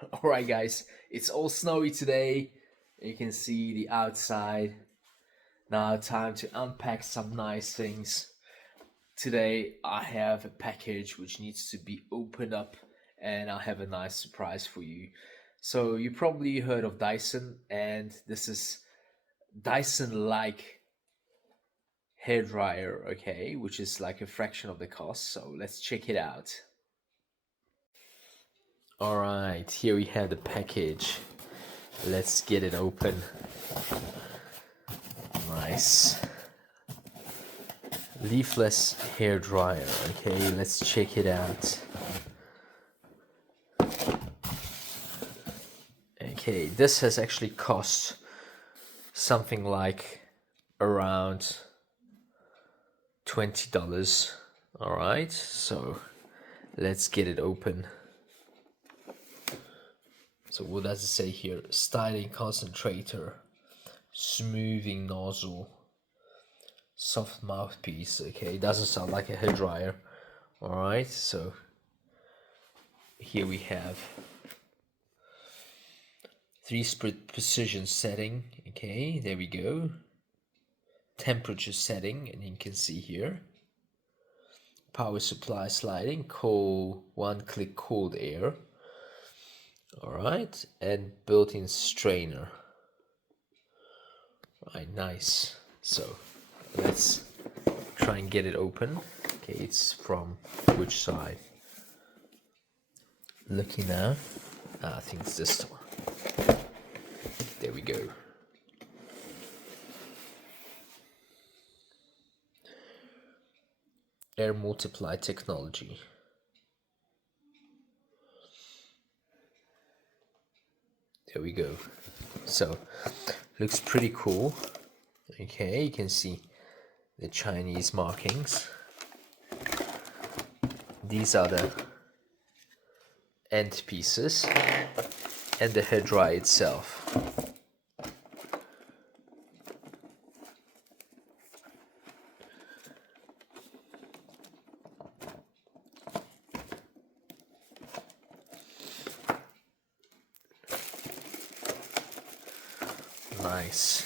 Alright guys, it's all snowy today. You can see the outside. Now time to unpack some nice things. Today I have a package which needs to be opened up and I have a nice surprise for you. So you probably heard of Dyson, and this is Dyson-like hairdryer, okay, which is like a fraction of the cost. So let's check it out. Alright, here we have the package. Let's get it open. Nice. Leafless hairdryer. Okay, let's check it out. Okay, this has actually cost something like around $20. Alright, so let's get it open. So what does it say here? Styling concentrator, smoothing nozzle, soft mouthpiece. Okay, it doesn't sound like a hairdryer. Alright, so here we have 3-split precision setting. Okay, there we go. Temperature setting, and you can see here. Power supply sliding, cold, one-click cold air. Alright, and built-in strainer. Right, nice. So let's try and get it open. Okay, it's from which side? Looking now. I think it's this one. There we go. Air multiply technology. There we go. So looks pretty cool. Okay, you can see the Chinese markings. These are the end pieces and the hairdryer itself. Nice.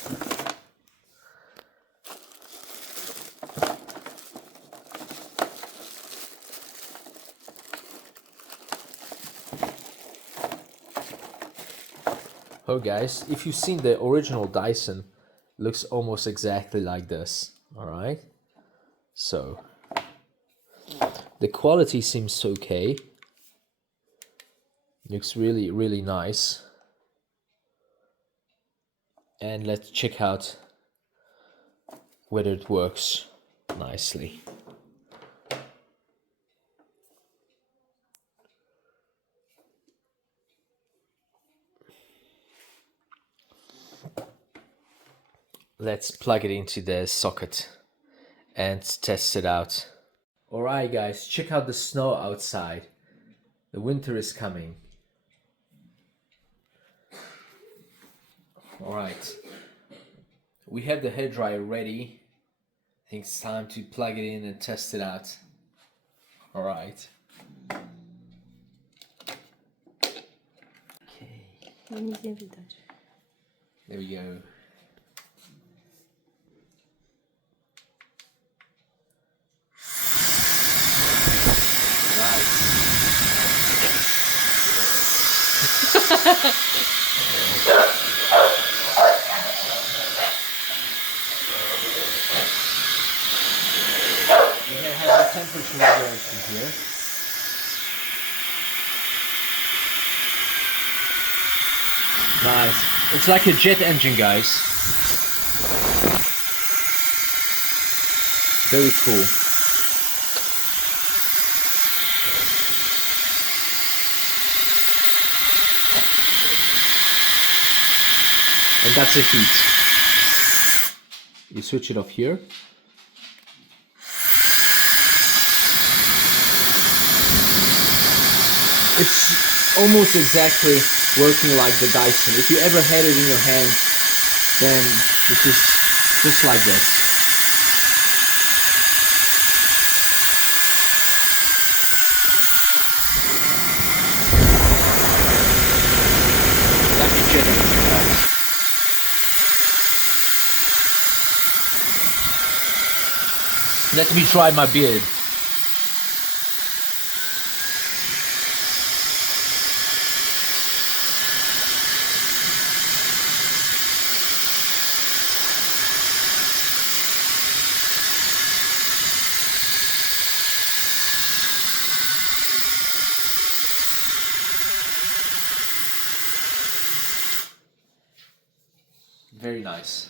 Oh guys, if you've seen the original Dyson, looks almost exactly like this. Alright, so the quality seems okay. Looks really nice. And let's check out whether it works nicely. Let's plug it into the socket and test it out. Alright guys, check out the snow outside. The winter is coming. Alright, we have the hairdryer ready. I think it's time to plug it in and test it out. Alright. Okay. There we go. We have the temperature regulation here. Nice. It's like a jet engine, guys. Very cool. And that's the heat. You switch it off here. It's almost exactly working like the Dyson. If you ever had it in your hand, then it's just like this. Let me try my beard. Very nice.